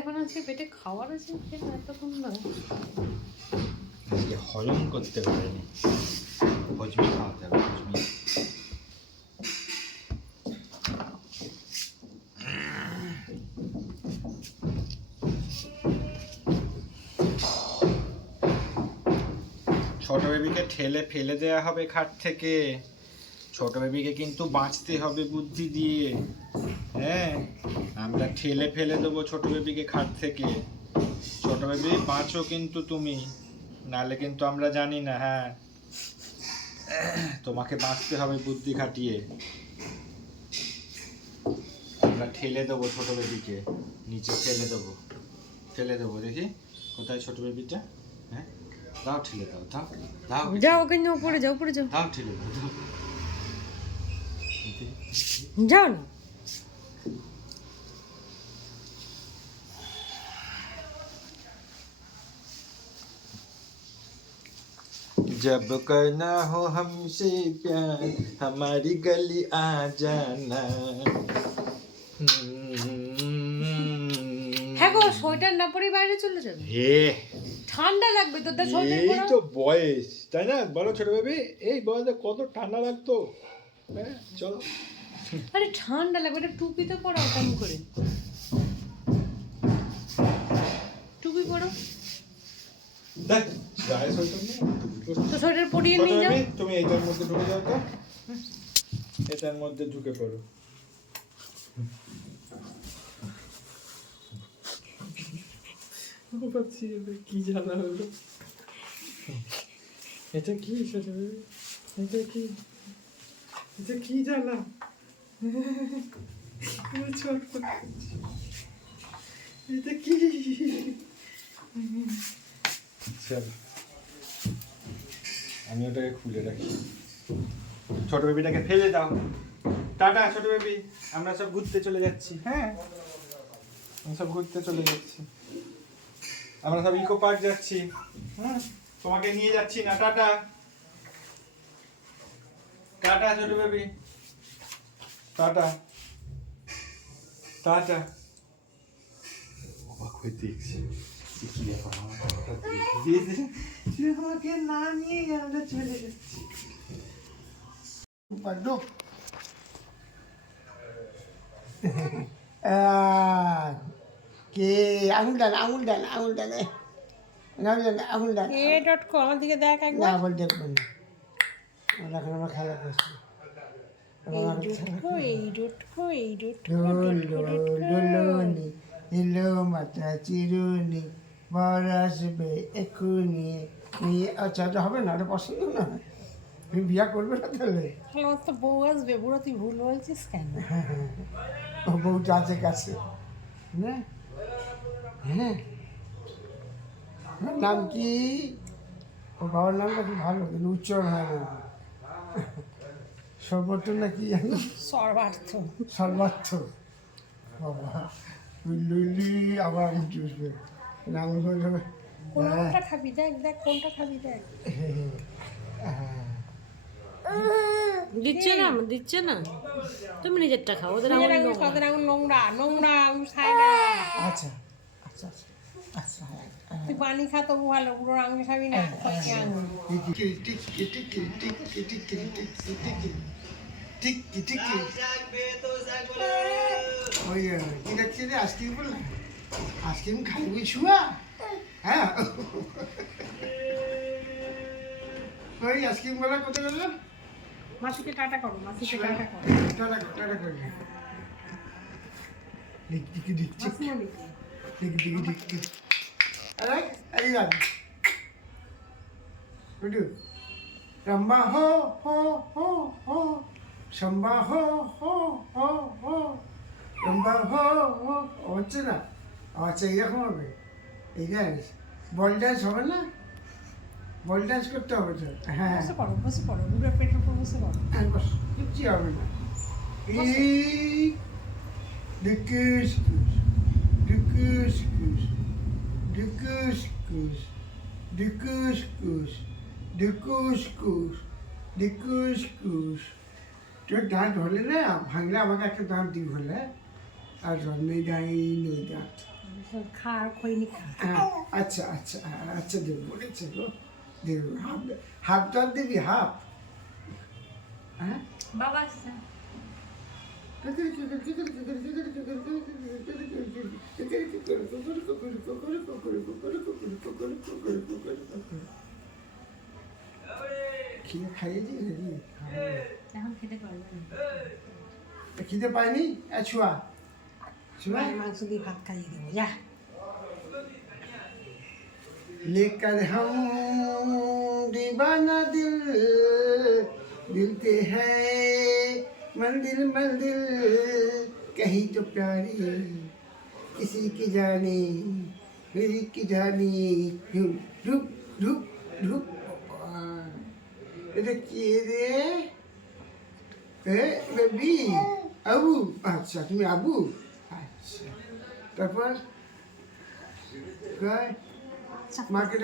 এখন আজকে পেটে খাওয়ার আছে এতক্ষণ নয়, আজকে হজম করতে পারেনি, হজমি খাওয়াতে হবে, হজমি। ছোট বেবিকে ঠেলে ফেলে দেওয়া হবে খাট থেকে, ছোট বেবিকে কিন্তু বাঁচতে হবে বুদ্ধি দিয়ে। হ্যাঁ, আমরা ঠেলে ফেলে দেবো ছোট বেবিকে খাট থেকে। ছোট বেবি বাঁচো কিন্তু তুমি, নালে কিন্তু আমরা জানি না। হ্যাঁ, তোমাকে বাঁচতে হবে বুদ্ধি খাটিয়ে। আমরা ঠেলে দেবো ছোট বেবিকে, নিচে ঠেলে দেবো, ঠেলে দেবো। দেখি কোথায় ছোট বেবিটা? হ্যাঁ, দাও ঠেলে দাও, দাও দাও, যাও ওকে নিয়ে উপরে যাও, উপরে যাও, দাও ঠেলে দাও, দাও। যাও না। जब करना हो हमसे प्यार हमारी गली आ जाना। হ্যাঁ গো, সোয়েটার না পরে বাইরে চলে যাবে, হে ঠান্ডা লাগবে তো, সোয়েটার এই পরো। তো বয়স, তাই না? বলো ছোট বেবি, এই বয়সে কত ঠান্ডা লাগতো। হ্যাঁ চলো। আরে ঠান্ডা লাগবে, এটা টুপি তো পরো কম করে, টুপি পরো। দেখ গায়ে সোয়েটার নেই, তো সোয়েটার পরিয়ে ছোট নিয়ে যাও। বেবি তুমি এইটার মধ্যে ঢুকে যাও তো, এটার মধ্যে ঢুকে পড়ো। কি জানা হলো, এটা কি ছোট বেবি, এটা কি, এটা কি জানা? এটা কি? চল আমি ওটাকে খুলে রাখি, ছোট বেবিটাকে ফেলে দাও। টাটা ছোট বেবি, আমরা সব ঘুরতে চলে যাচ্ছি। হ্যাঁ, আমরা সব ঘুরতে চলে যাচ্ছি, আমরা সব ইকো পার্ক যাচ্ছি। হ্যাঁ, তোমাকে নিয়ে যাচ্ছি না। টাটা টাটা ছোট বেবি, টাটা টাটা। অবাক হয়ে দেখছি কি ব্যাপার, আমাকে না নিয়ে আমরা চলে যাচ্ছি। কে আঙুল ডান, আঙুল ডান, আঙুল ডান, আঙুল ডান, আঙুল ডান। a.com আমার দিকে দেখ না একবার। আবার দেখবেন না, এখন আমরা খেলা করছি। ডোলনি এলো মাত্রা চিরুনি, বর আসবে এক্ষুনি। আচ্ছা এটা হবে না, এটা পছন্দ না, তুমি বিয়া করবে না তাহলে? আমার তো বউ আসবে, বুড়ো তুই ভুল বলছিস কেন? ও বউটা আছে কাছে না? হ্যাঁ, ওর নাম কি? ওর বাবার নামটা কি ভালো, কিন্তু উচ্চারণ হয় না। সর্বত্র না কি জানো? সর্বার্থ। সর্বার্থ। বাবা লুলি আবার আমি চুষবে নাম হলো। কোনটা খাবি দেখ, দেখ কোনটা খাবি দেখ। দিচ্ছে না, দিচ্ছে না, তুমি নিজেরটা খাও, ওদের আঙুল নোংরা, নোংরা আঙুল খায় না। আচ্ছা আচ্ছা আচ্ছা আচ্ছা, তুই পানি খা তবু ভালো, পুরো আঙুল খাবি না, খালি আঙুল। ওই কি দেখছি রে, আইসক্রিম বললাম, আইসক্রিম খাইবি ছুয়া? হ্যাঁ, ওই আইসক্রিম বলা কোথায় গেলাম? মাসিকে টাটা করো, মাসিকে টাটা করো। টাটা কর, টাটা কর। দিকি দিকি মাসি মনে কি? দিকি দিকি দিকি। আরে এই যান উঠু। রম্বা হো হো হো হো, শম্বা হো হো হো হো, রম্বা হো হো। হচ্ছে না? আচ্ছা এইরকম হবে, এই ডান্স, বল ডান্স হবে না? বল ডান্স করতে হবে তো। হ্যাঁ বসে পড়ো, বসে পড়ো, বুড়োর পেটের উপর বসে পড়ো। হ্যাঁ, বস, কিচ্ছু হবে না। এই ডিকুস কুস, ডিকুস কুস, ডিকুস কুস, ডিকুস কুস, ডিকুস কুস, ডিকুস কুস। তোর দাঁত হলে না, ভাঙলে আমাকে একটা দাঁত দিই হলে, আর নেই দাঁত, নেই দাঁত। খাওয়ার খৈনি খা আচ্ছা আচ্ছা আচ্ছা দেব বলেছে গো দেব হাফ হাফ জল দিবি হাফ হ্যাঁ বাবা আসছে খিদে খাইয়েছি এখন খেতে পারবে না খিদে পাইনি ছুয়া ছুয়া মাংস দিয়ে ভাত খাইয়ে দেবো যা लेकर हम दीवाना दिल दिलते हैं मंदिर मंदिर कहीं तो प्यारी किसी की जानी किसी की जानी रुक रुक रुक এটা কে রে বেবি আবু আচ্ছা তুমি আবু আচ্ছা তারপর মাকে